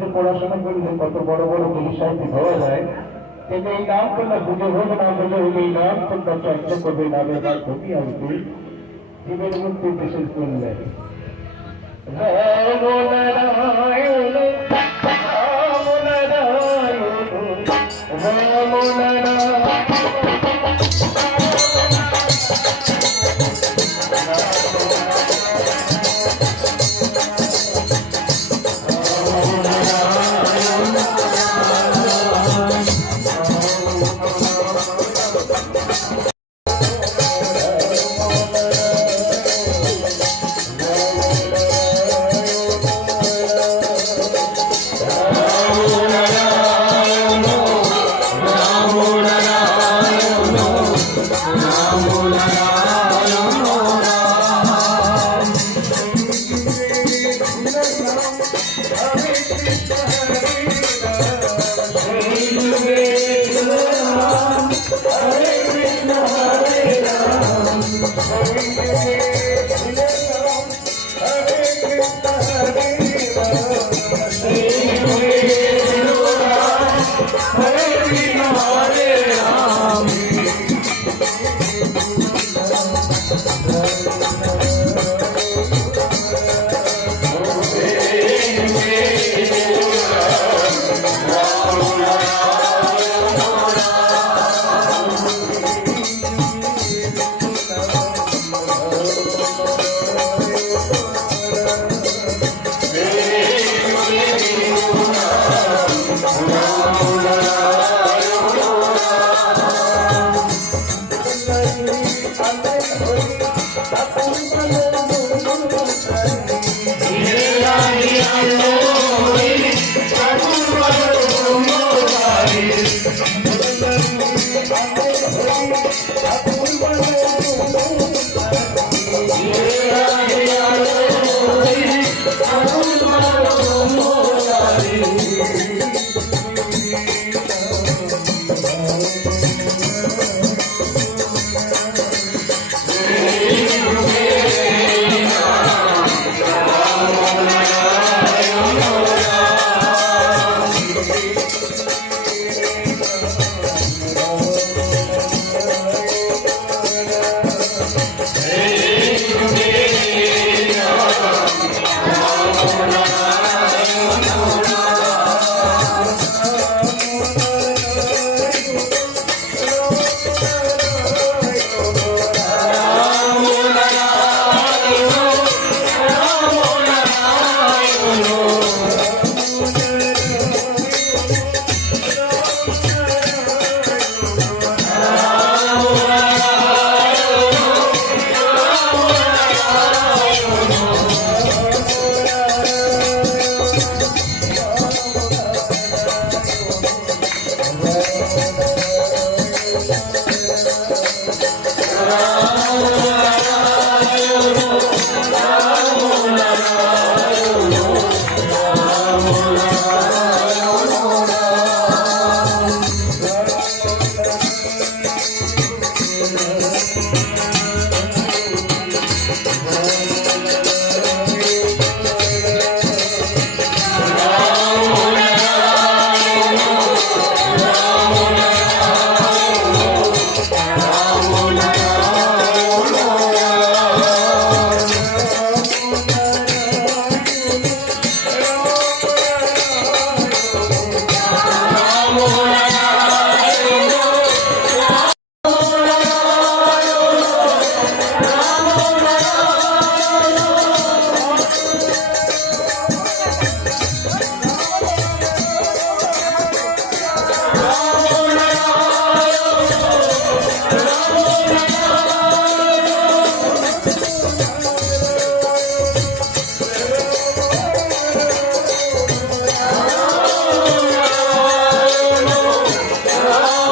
যদি পড়াশোনা করলে কত বড় বড় কবি সাহিত্য হওয়া যায়। কিন্তু এই নাম তোমরা বুঝে হোক না বুঝে হোক এই নাম তোমরা চর্চা করবে নামে তার কবি আসবে। জীবের মুক্তি বিশেষ করলে Hare Krishna, Hare Ram, Hare Krishna. 아